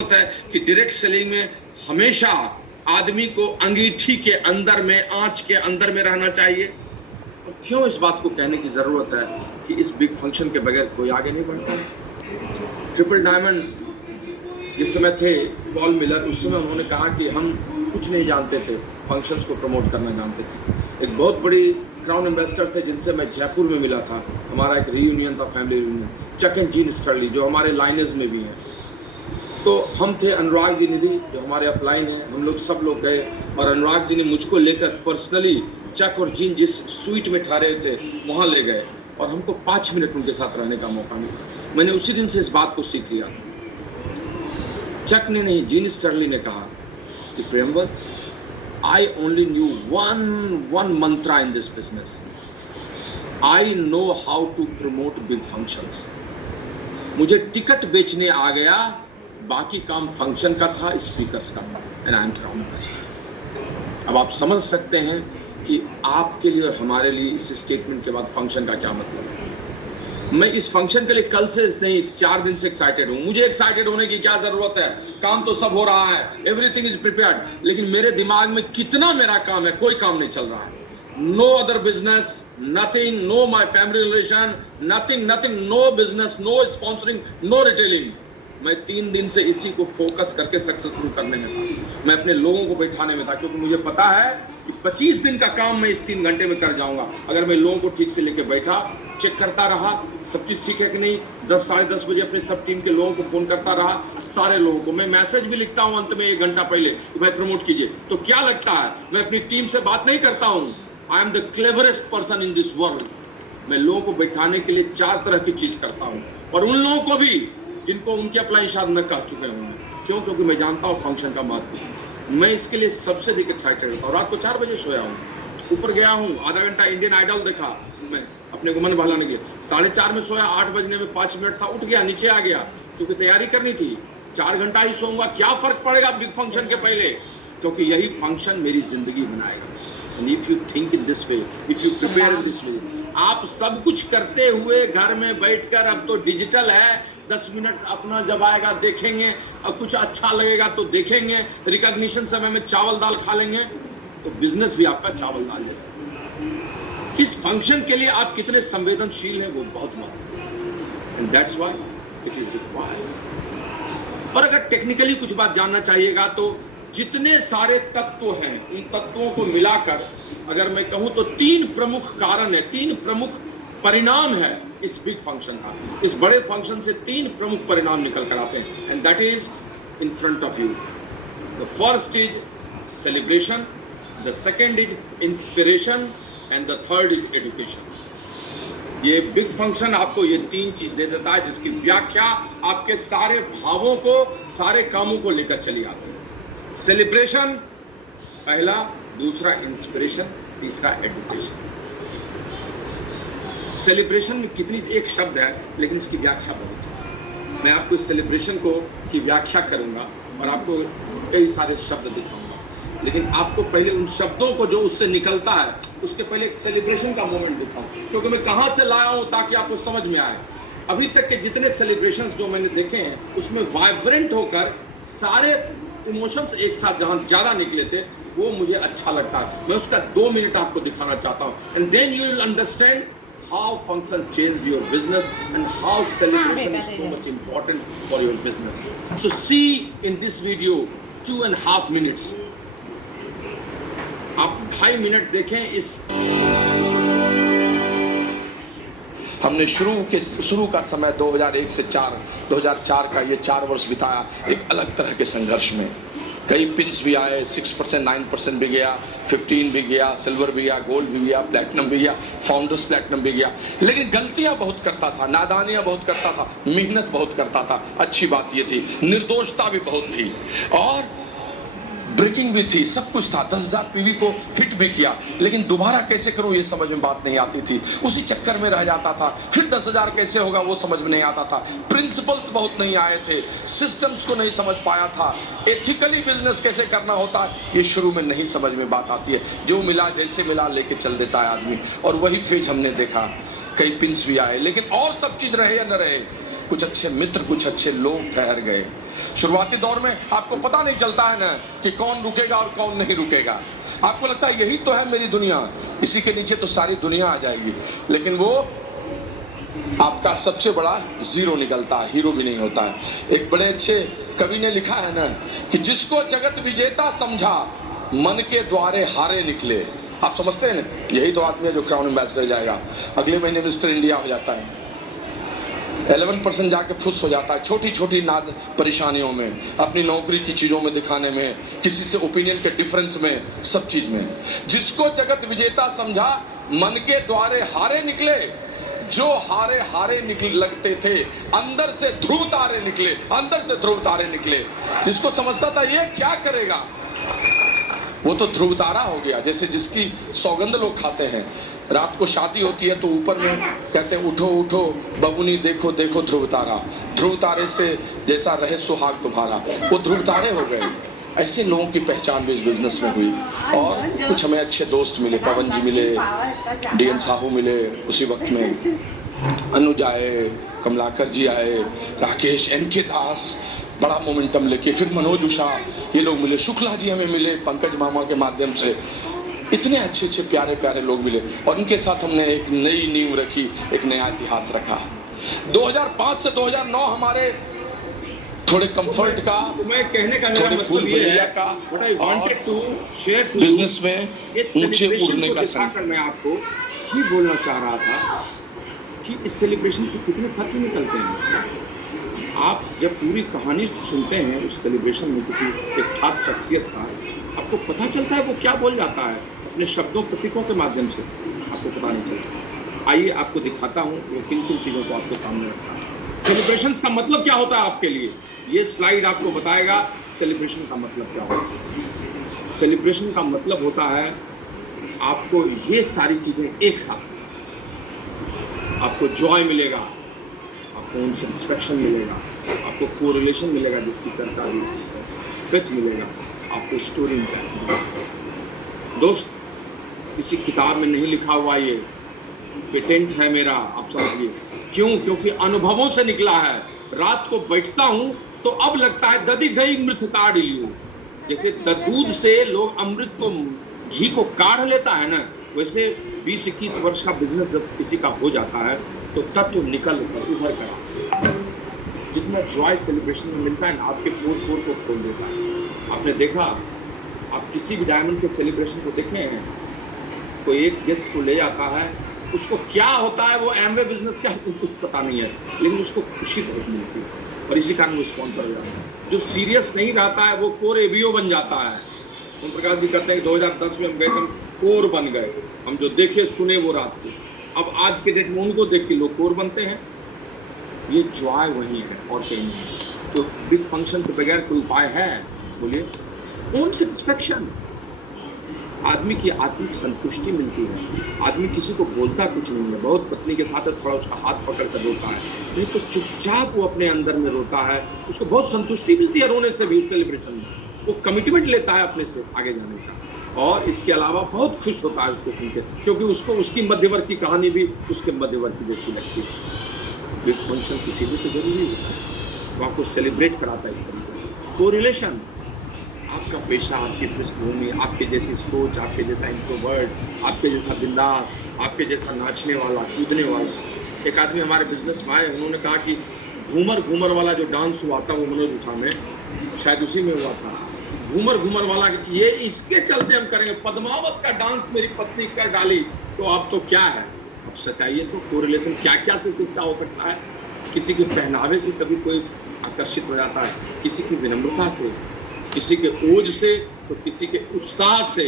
है कि direct selling में हमेशा आदमी को अंगीठी के अंदर में, आंच के अंदर में रहना चाहिए। तो क्यों इस बात को कहने की जरूरत है कि इस बिग फंक्शन के बगैर कोई आगे नहीं बढ़ता। ट्रिपल डायमंड जिस समय थे पॉल मिलर, उस समय उन्होंने कहा कि हम कुछ नहीं जानते थे, फंक्शंस को प्रमोट करना जानते थे। एक बहुत बड़ी क्राउन इन्वेस्टर थे जिनसे मैं जयपुर में मिला था, हमारा एक रीयूनियन था, family reunion, Chuck and gene स्टर्ली, जो हमारे लाइनर्स में भी हैं। तो हम थे, अनुराग जी निधि जो हमारे अपलाइन हैं, हम लोग सब लोग गए और अनुराग जी ने मुझको लेकर पर्सनली चक और जीन जिस स्वीट में ठहरे थे वहाँ ले गए और हमको 5 मिनट उनके साथ रहने का मौका मिला। मैंने उसी दिन से इस बात को सीख लिया था। चक ने नहीं, जीन स्टर्ली ने कहा कि प्रियंवल, I only knew one mantra in this business. I know how to promote big functions. मुझे टिकट बेचने आ गया, बाकी काम फंक्शन का था, स्पीकर्स का था। And I am crown investor. अब आप समझ सकते हैं कि आपके लिए और हमारे लिए इस स्टेटमेंट के बाद फंक्शन का क्या मतलब है। मैं इस फंक्शन के लिए कल से नहीं 4 दिन से एक्साइटेड हूँ। मुझे एक्साइटेड होने की क्या जरूरत है, काम तो सब हो रहा है, एवरीथिंग इज प्रिपेयर्ड, लेकिन मेरे दिमाग में कितना मेरा काम है, कोई काम नहीं चल रहा है। No other business, nothing, no my family relation, nothing, no business, no sponsoring, no retailing. मैं 3 दिन से इसी को फोकस करके सक्सेसफुल करने में था। मैं अपने लोगों को बैठाने में था, क्योंकि मुझे पता है कि 25 दिन का काम मैं इस 3 घंटे में कर जाऊंगा अगर मैं लोगों को ठीक से लेके बैठा, चेक करता रहा सब चीज़ ठीक है कि नहीं। 10 साढ़े 10 बजे अपने सब टीम के लोगों को फोन करता रहा, सारे लोगों को। मैं मैसेज भी लिखता हूं अंत में 1 घंटा पहले कि भाई प्रमोट कीजिए। तो क्या लगता है मैं अपनी टीम से बात नहीं करता हूं? I am the cleverest person in this world. मैं लोगों को बैठाने के लिए 4 तरह की चीज करता हूं, और उन लोगों को भी जिनको उनके अपलाइन शायद न कह चुके होंगे। क्यों? क्योंकि मैं जानता हूँ फंक्शन का महत्व। मैं इसके लिए सबसे अधिक एक्साइटेड होता हूँ। रात को 4 बजे सोया हूँ, ऊपर गया हूँ, आधा घंटा इंडियन आइडल देखा मैं अपने को मन बहलाने के लिए। 4:30 में सोया, 8 बजने में 5 मिनट था, उठ गया, नीचे आ गया क्योंकि तैयारी करनी थी। 4 घंटा ही सोऊंगा, क्या फर्क पड़ेगा बिग फंक्शन के पहले, क्योंकि यही फंक्शन मेरी जिंदगी बनाएगा। And if you think in this way, if you prepare in this way, आप सब कुछ करते हुए घर में बैठकर, अब तो डिजिटल है, 10 मिनट अपना जब आएगा देखेंगे, अब कुछ अच्छा लगेगा तो देखेंगे, रिकॉग्निशन समय में चावल दाल खा लेंगे, तो बिजनेस भी आपका चावल दाल जैसा। इस फंक्शन के लिए आप कितने संवेदनशील हैं वो बहुत महत्वपूर्ण है। And that's why it is required. और अगर टेक्निकली कुछ बात जानना चाहिएगा तो जितने सारे तत्व हैं, उन तत्वों को मिलाकर अगर मैं कहूं तो 3 प्रमुख कारण है, 3 प्रमुख परिणाम है इस बिग फंक्शन का। इस बड़े फंक्शन से 3 प्रमुख परिणाम निकल कर आते हैं, and that is in front of you. The first is celebration, the second is inspiration, and the third is education. ये बिग फंक्शन आपको ये 3 चीज दे देता है, जिसकी व्याख्या आपके सारे भावों को, सारे कामों को लेकर चली आती है। सेलिब्रेशन पहला, दूसरा इंस्पिरेशन, तीसरा एजुकेशन। सेलिब्रेशन में कितनी, एक शब्द है लेकिन इसकी व्याख्या बहुत है। मैं आपको इस सेलिब्रेशन को की व्याख्या करूंगा और आपको कई सारे शब्द दिखाऊंगा, लेकिन आपको पहले उन शब्दों को जो उससे निकलता है, उसके पहले एक सेलिब्रेशन का मोमेंट दिखाऊं, क्योंकि मैं कहां से लाया हूं ताकि आपको समझ में आए। अभी तक के जितने सेलिब्रेशंस जो मैंने देखे हैं उसमें वाइब्रेंट होकर सारे इमोशंस एक साथ जहां ज्यादा निकले थे, वो मुझे अच्छा लगता है। मैं उसका 2 मिनट आपको दिखाना चाहता हूं, and then you will understand how function changed your business and how celebration is so much important for your business. So see in this video 2.5 minutes. आप 2.5 मिनट देखें। इस हमने शुरू का समय 2001 से 2004 का ये 4 वर्ष बिताया एक अलग तरह के संघर्ष में। कई पिंस भी आए, 6%, 9% भी गया, 15 भी गया, सिल्वर भी गया, गोल्ड भी गया, प्लैटिनम भी गया, फाउंडर्स प्लैटिनम भी गया। लेकिन गलतियां बहुत करता था, नादानियां बहुत करता था, मेहनत बहुत करता था। अच्छी बात ये थी, निर्दोषता भी बहुत थी और ब्रेकिंग भी थी, सब कुछ था। 10,000 पीवी को हिट भी किया, लेकिन दोबारा कैसे करूं ये समझ में बात नहीं आती थी। उसी चक्कर में रह जाता था। फिर 10,000 कैसे होगा वो समझ में नहीं आता था। प्रिंसिपल्स बहुत नहीं आए थे, सिस्टम्स को नहीं समझ पाया था, एथिकली बिजनेस कैसे करना होता है ये शुरू में नहीं समझ में बात आती है। जो मिला जैसे मिला लेके चल देता है आदमी, और वही फेज हमने देखा। कई पिंस भी आए, लेकिन और सब चीज रहे या न रहे, कुछ अच्छे मित्र, कुछ अच्छे लोग ठहर गए। शुरुआती दौर में आपको पता नहीं चलता है ना कि कौन रुकेगा और कौन नहीं रुकेगा। आपको लगता है यही तो है मेरी दुनिया, इसी के नीचे तो सारी दुनिया आ जाएगी, लेकिन वो आपका सबसे बड़ा जीरो निकलता है, हीरो भी नहीं होता है। एक बड़े अच्छे कवि ने लिखा है ना कि जिसको जगत विजेता समझा मन के द्वारे हारे निकले। आप समझते हैं ना, यही तो आदमी है जो क्राउन एम्बेसडर जाएगा, अगले महीने मिस्टर इंडिया हो जाता है, 11% जाके फुस हो जाता है छोटी छोटी नाद परेशानियों में, अपनी नौकरी की चीजों में दिखाने में, किसी से ओपिनियन के डिफरेंस में, सब चीज में। जिसको जगत विजेता समझा मन के द्वारे हारे निकले, जो हारे हारे निकल लगते थे अंदर से ध्रुव तारे निकले, अंदर से ध्रुव तारे निकले। जिसको समझता था ये क्या करेगा, वो तो ध्रुव तारा हो गया। जैसे जिसकी सौगंध लोग खाते हैं, रात को शादी होती है तो ऊपर में कहते हैं उठो उठो बबुनी देखो देखो ध्रुव तारा, ध्रुव तारे से जैसा रहे सुहाग तुम्हारा, वो ध्रुव तारे हो गए। ऐसे लोगों की पहचान भी इस बिजनेस में हुई। और कुछ हमें अच्छे दोस्त मिले, पवन जी मिले, डीएन साहू मिले उसी वक्त में, अनुज आए, कमलाकर जी आए, राकेश, एनके दास, बड़ा मोमेंटम लेके, फिर मनोज उषा, ये लोग मिले, शुक्ला जी हमें मिले पंकज मामा के माध्यम से। इतने अच्छे अच्छे प्यारे प्यारे लोग मिले और उनके साथ हमने एक नई नींव रखी, एक नया इतिहास रखा। 2005 से 2009 हमारे थोड़े कंफर्ट का, मैं कहने का मेरा मतलब ये है का, what I wanted to share to business में ऊंचे उड़ने का दिखाकर मैं आपको ये बोलना चाह रहा था कि इस सेलिब्रेशन से कितने फर्क निकलते हैं। आप जब पूरी कहानी सुनते हैं उस सेलिब्रेशन में किसी एक खास शख्सियत का, आपको पता चलता है वो क्या बोल जाता है अपने शब्दों प्रतीकों के माध्यम से, आपको पता नहीं चलता। आइए आपको दिखाता हूँ वो किन किन चीज़ों को आपके सामने रखा है। सेलिब्रेशंस का मतलब क्या होता है आपके लिए, ये स्लाइड आपको बताएगा सेलिब्रेशन का मतलब क्या होता है। सेलिब्रेशन का मतलब होता है आपको ये सारी चीजें एक साथ, आपको जॉय मिलेगा, आपको सेटिस्फैक्शन मिलेगा, आपको कोरिलेशन मिलेगा जिसकी चर्चा हुई, फेथ मिलेगा, आपको स्टोरी मिलेगा। दोस्त, किसी किताब में नहीं लिखा हुआ, ये पेटेंट है मेरा, आप समझिए क्यों, क्योंकि अनुभवों से निकला है। रात को बैठता हूं तो अब लगता है दधी गई मृत काढ़ लियो। जैसे दूध से लोग अमृत को, घी को काढ़ लेता है ना, वैसे 20-21 वर्ष का बिजनेस जब किसी का हो जाता है तो तत्व निकल कर उभर कर आता है। जितना जॉय सेलिब्रेशन में मिलता है ना, आपके पोर पोर को खोल देता है। आपने देखा, आप किसी भी डायमंड के सेलिब्रेशन को देखे हैं, कोई एक गेस्ट को ले जाता है, उसको क्या होता है, वो एमवे बिजनेस का कुछ पता नहीं है, लेकिन उसको खुशी बहुत मिलती है और इसी कारण वो स्पॉन्सर हो जाता है। जो सीरियस नहीं रहता है वो कोर एबीओ बन जाता है। ओम प्रकाश जी कहते हैं 2010 में हम गए, हम कोर बन गए, हम जो देखे सुने वो रात को। अब आज के डेट में उनको देख के लोग कोर बनते हैं। ये जॉय वही है और कहीं नहीं। तो बिग फंक्शन के बगैर कोई उपाय है, बोलिए? ओन सेटिस्फैक्शन, आदमी की आत्मिक संतुष्टि मिलती है। आदमी किसी को बोलता कुछ नहीं है, बहुत पत्नी के साथ थोड़ा उसका हाथ पकड़ कर रोता है, नहीं तो चुपचाप वो अपने अंदर में रोता है, उसको बहुत संतुष्टि मिलती है रोने से भी। सेलिब्रेशन में वो कमिटमेंट लेता है अपने से आगे जाने का, और इसके अलावा बहुत खुश होता है उसको सुन के, क्योंकि उसको उसकी मध्यवर्ग की कहानी भी उसके मध्यवर्ग की जैसी लगती है। बिग फंक्शन इसीलिए तो जरूरी है, वो आपको सेलिब्रेट कराता है इस तरीके से। कोरिलेशन, आपका पेशा, आपकी पृष्ठभूमि, आपके जैसी सोच, आपके जैसा इंट्रोवर्ट, आपके जैसा बिंदास, आपके जैसा नाचने वाला, कूदने वाला। एक आदमी हमारे बिजनेस में आए, उन्होंने कहा कि घूमर घूमर वाला जो डांस हुआ था वो मनोज उषा में, शायद उसी में हुआ था। घूमर घूमर वाला, ये इसके चलते हम करेंगे। पद्मावत का डांस मेरी पत्नी कर डाली, तो अब तो क्या है, अब सच्चाई तो कोरिलेशन क्या क्या से किसका हो सकता है। किसी के पहनावे से कभी कोई आकर्षित हो जाता है, किसी की विनम्रता से, किसी के ओज से, तो किसी के उत्साह से,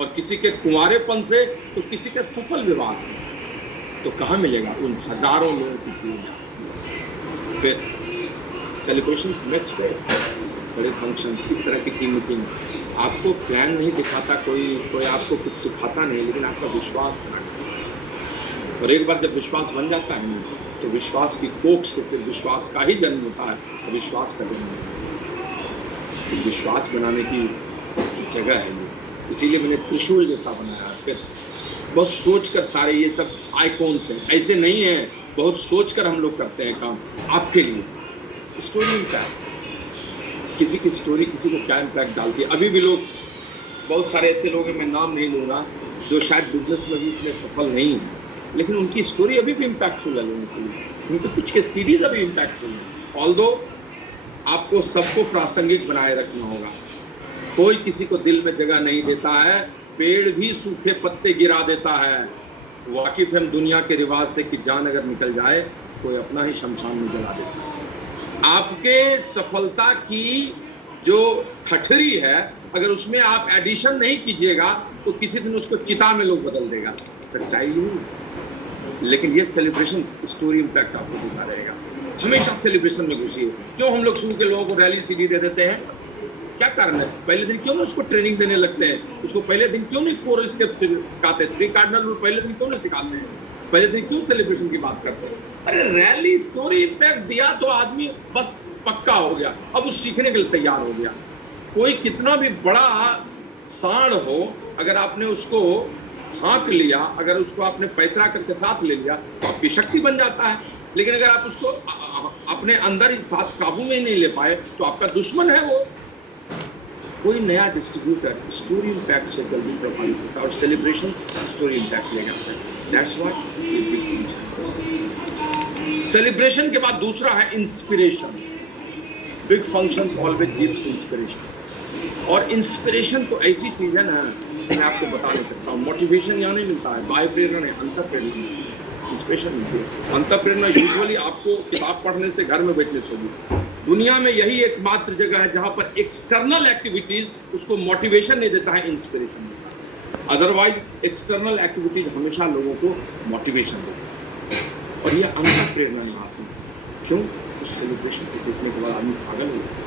और किसी के कुंवारेपन से, तो किसी के सफल विवाह से। तो कहाँ मिलेगा उन हजारों लोगों की भीड़? फिर सेलिब्रेशन नेक्स्ट डे, बड़े फंक्शंस, इस तरह की टीम मीटिंग, आपको प्लान नहीं दिखाता कोई आपको कुछ सिखाता नहीं, लेकिन आपका विश्वास बनाना चाहिए। और एक बार जब विश्वास बन जाता है ना, तो विश्वास की कोख से फिर विश्वास का ही जन्म होता है, तो विश्वास का जन्म होता है। विश्वास बनाने की जगह है ये, इसीलिए मैंने त्रिशूल जैसा बनाया। फिर बहुत सोचकर, सारे ये सब आइकॉन्स हैं, ऐसे नहीं है, बहुत सोचकर हम लोग करते हैं काम आपके लिए। स्टोरी क्या है, किसी की स्टोरी किसी को क्या इम्पैक्ट डालती है। अभी भी लोग, बहुत सारे ऐसे लोग हैं, मैं नाम नहीं लूँगा, जो शायद बिजनेस में भी इतने सफल नहीं हैं, लेकिन उनकी स्टोरी अभी भी इम्पैक्टफुल है लोगों के लिए। उनके कुछ के सीरीज अभी इम्पैक्टफुल है। ऑल्दो आपको सबको प्रासंगिक बनाए रखना होगा। कोई किसी को दिल में जगह नहीं देता है, पेड़ भी सूखे पत्ते गिरा देता है। वाकिफ हम दुनिया के रिवाज से कि जान अगर निकल जाए कोई अपना ही शमशान में जला देता है। आपके सफलता की जो ठठरी है, अगर उसमें आप एडिशन नहीं कीजिएगा तो किसी दिन उसको चिता में लोग बदल देगा। सच्चाई नहीं, लेकिन ये सेलिब्रेशन स्टोरी इम्पैक्ट आपको दिखा रहेगा। हमेशा सेलिब्रेशन में घुसिए। क्यों हम लोग शुरू के लोगों को रैली सीडी दे देते हैं? क्या कारण है? पहले दिन क्यों नहीं उसको ट्रेनिंग देने लगते हैं? उसको पहले दिन क्यों नहीं 4 स्टेप सिखाते? 3 कार्डिनल रूल पहले दिन क्यों नहीं सिखाते हैं? पहले दिन क्यों सेलिब्रेशन की बात करते हैं? अरे रैली स्टोरी इम्पैक्ट दिया तो आदमी बस पक्का हो गया, अब उस सीखने के लिए तैयार हो गया। कोई कितना भी बड़ा सांड हो, अगर आपने उसको हाँक लिया, अगर उसको आपने पैतरा करके साथ ले लिया तो आपकी शक्ति बन जाता है। लेकिन अगर आप उसको अपने अंदर ही साथ काबू में नहीं ले पाए तो आपका दुश्मन है वो। कोई नया डिस्ट्रीब्यूटर स्टोरी इम्पैक्ट से जल्दी प्रभावित होता है और सेलिब्रेशन स्टोरी इम्पैक्ट ले जाता है। दैट्स व्हाट ये बिग फंक्शन। सेलिब्रेशन के बाद दूसरा है inspiration. Big function always gives inspiration. और इंस्पिरेशन तो ऐसी चीज है ना, मैं आपको बता नहीं सकता हूँ। मोटिवेशन यहाँ नहीं मिलता है, बाह्य प्रेरणा है, अंतर प्रेरणा, इंस्पिरेशन मिलती है। अंतर प्रेरणा यूजुअली आपको किताब पढ़ने से, घर में बैठने से होगी। दुनिया में यही एकमात्र जगह है जहां पर एक्सटर्नल एक्टिविटीज उसको मोटिवेशन नहीं देता है, इंस्पिरेशन देता है। अदरवाइज एक्सटर्नल एक्टिविटीज हमेशा लोगों को मोटिवेशन देती है। और ये अंतर प्रेरणा नहीं आती। क्यों? उस सेलिब्रेशन को देखने के बाद आदमी पागल हो जाता है,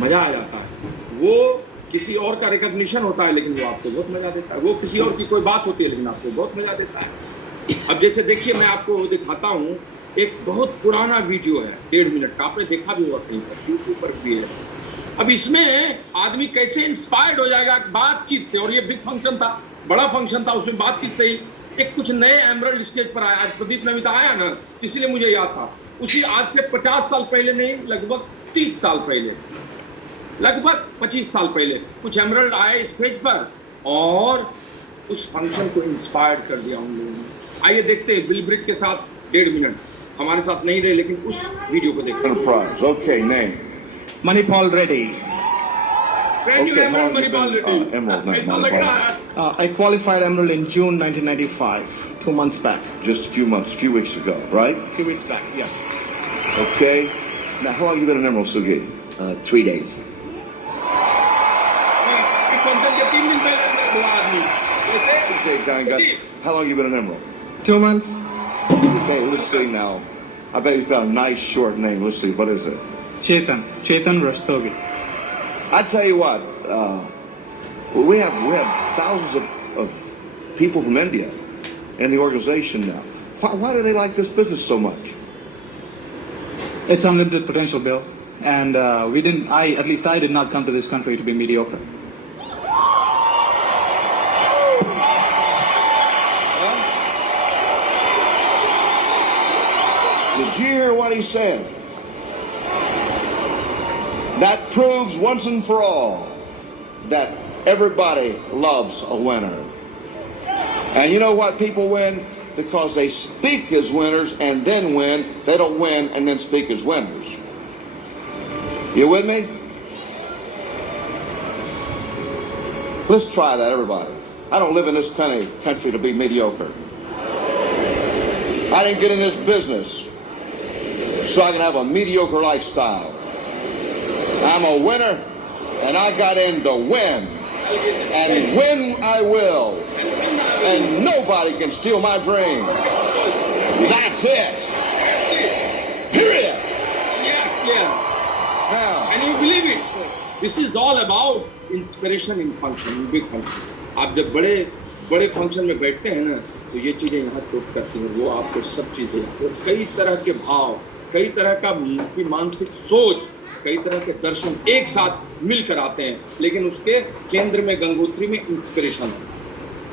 मजा आ जाता है। वो किसी और का रिकॉग्निशन होता है लेकिन वो आपको बहुत मजा देता है। वो किसी और की कोई बात होती है लेकिन आपको बहुत मजा देता है। अब जैसे देखिए, मैं आपको दिखाता हूँ, एक बहुत पुराना वीडियो है 1.5 मिनट का, आपने देखा भी होगा कहीं पर, यूट्यूब पर भी है। अब इसमें आदमी कैसे इंस्पायर्ड हो जाएगा बातचीत से। और ये बिग फंक्शन था, बड़ा फंक्शन था, उसमें बातचीत से ही एक कुछ नए एमरल्ड स्टेज पर आया। प्रदीप नमिता आया ना, इसलिए मुझे याद था। उसी आज से 50 साल पहले नहीं, लगभग 30 साल पहले, लगभग 25 साल पहले कुछ एमरल्ड आए स्टेज पर और उस फंक्शन को इंस्पायर कर दिया उन लोगों ने। आइए देखते हैं, बिल ब्रिट के साथ 1.5 मिनट हमारे साथ नहीं रहे, लेकिन उस वीडियो को देखते हैं। Enterprise. Okay, name. Manipal Reddy. Brand new Okay, Emerald how long you Manipal been, Reddy। Emerald, not ऐसा लग रहा है। I qualified Emerald in June 1995, 2 months back. Just a few months, a few weeks ago, right? A few weeks back, yes. Okay. Now, how long you been an Emerald, Sugi? 3 days. कि function के 3 दिन पहले हुआ आदमी। जैसे Okay, gang. How long you been an Emerald? 2 months. Okay, let's see now. I bet you found a nice short name. Let's see, what is it? Chetan Rastogi. I tell you what, we have thousands of people from India in the organization now. Why do they like this business so much? It's unlimited potential, Bill. And at least I did not come to this country to be mediocre. Did you hear what he said? That proves once and for all that everybody loves a winner. And you know what people win? Because they speak as winners and then win. They don't win and then speak as winners. You with me? Let's try that, everybody. I don't live in this kind of country to be mediocre. I didn't get in this business so I can have a mediocre lifestyle. I'm a winner, and I got in to win. And win I will. And nobody can steal my dream. That's it. Period. Yeah. Now, Can you believe it? This is all about inspiration in function, in big function. आप जब बड़े function में बैठते हैं ना, तो ये चीजें यहाँ चोट करती हैं। वो आपको सब चीजें, और कई तरह के भाव, कई तरह का की मानसिक सोच, कई तरह के दर्शन एक साथ मिलकर आते हैं। लेकिन उसके केंद्र में, गंगोत्री में इंस्पिरेशन है।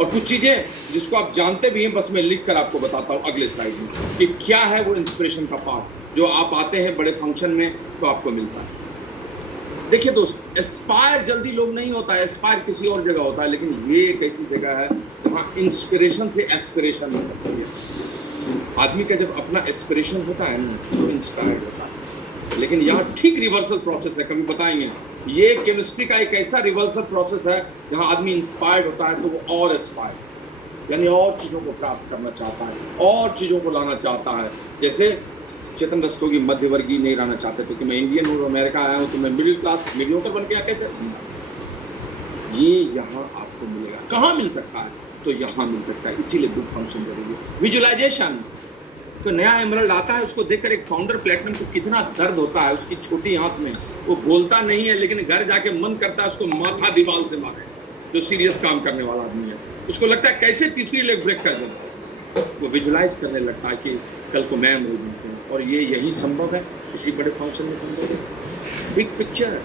और कुछ चीजें जिसको आप जानते भी हैं, बस मैं लिख कर आपको बताता हूँ अगले स्लाइड में कि क्या है वो इंस्पिरेशन का पार्ट, जो आप आते हैं बड़े फंक्शन में तो आपको मिलता है। देखिए दोस्त, एस्पायर जल्दी लोग नहीं होता है, एस्पायर किसी और जगह होता है, लेकिन ये एक ऐसी जगह है जहाँ इंस्पिरेशन से एस्पिरेशन में होती है। आदमी का जब अपना एस्पिरेशन होता है ना तो इंस्पायर्ड होता है, लेकिन यहाँ ठीक रिवर्सल प्रोसेस है, कभी बताएंगे। ये केमिस्ट्री का एक ऐसा रिवर्सल प्रोसेस है जहाँ आदमी इंस्पायर्ड होता है तो वो और एस्पायर, यानी और चीज़ों को प्राप्त करना चाहता है, और चीज़ों को लाना चाहता है। जैसे चेतन रस्तोगी मध्यवर्गीय नहीं रहना चाहते थे कि मैं इंडियन हूँ, अमेरिका आया हूँ तो मैं मिडिल क्लास मीडियोकर बन गया, कैसे? ये यहाँ आपको मिलेगा। कहाँ मिल सकता है? तो यहाँ मिल सकता है, इसीलिए बुक फंक्शन जरूरी है। विजुअलाइजेशन, तो नया एमरल्ड आता है, उसको देखकर एक फाउंडर प्लेटिनम को कितना दर्द होता है उसकी छोटी आंख में, वो बोलता नहीं है, लेकिन घर जाके मन करता है उसको माथा दीवार से मारे। जो सीरियस काम करने वाला आदमी है, उसको लगता है कैसे तीसरी लेग ब्रेक कर दें, वो विजुअलाइज करने लगता है कि कल को मैं एमरल्ड बनता हूँ। और ये यही संभव है, इसी बड़े फंक्शन में संभव है। बिग पिक्चर,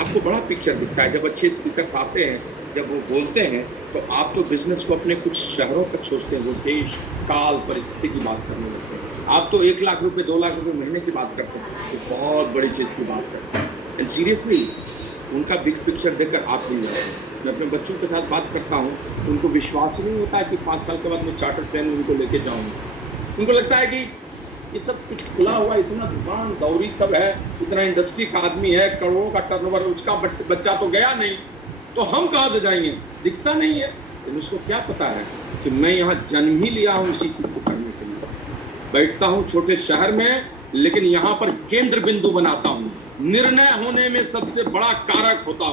आपको बड़ा पिक्चर दिखता है। जब अच्छे स्पीकर्स आते हैं, जब वो बोलते हैं, तो आप तो बिजनेस को अपने कुछ शहरों तक सोचते हैं, वो देश काल परिस्थिति की बात करने लगते हैं। आप तो 1 लाख रुपए 2 लाख रुपए महीने की बात करते हैं, तो बहुत बड़ी चीज़ की बात करते हैं। एंड सीरियसली उनका बिग पिक्चर देखकर आप भी जाते हैं। मैं अपने बच्चों के साथ बात करता हूँ तो उनको विश्वास ही नहीं होता है कि 5 साल के बाद मैं चार्टर प्लेन उनको लेके जाऊँगा। उनको लगता है कि ये सब कुछ खुला हुआ, इतना दुकान दौरी सब है, इतना इंडस्ट्री का आदमी है, करोड़ों का टर्नओवर, उसका बच्चा तो गया नहीं, तो हम कहाँ से जाएंगे? दिखता नहीं है। लेकिन उसको क्या पता है कि मैं यहाँ जन्म ही लिया हूँ इसी चीज़ को करने के लिए। बैठता हूँ छोटे शहर में, लेकिन यहाँ पर केंद्र बिंदु बनाता हूँ, निर्णय होने में सबसे बड़ा कारक होता हूँ।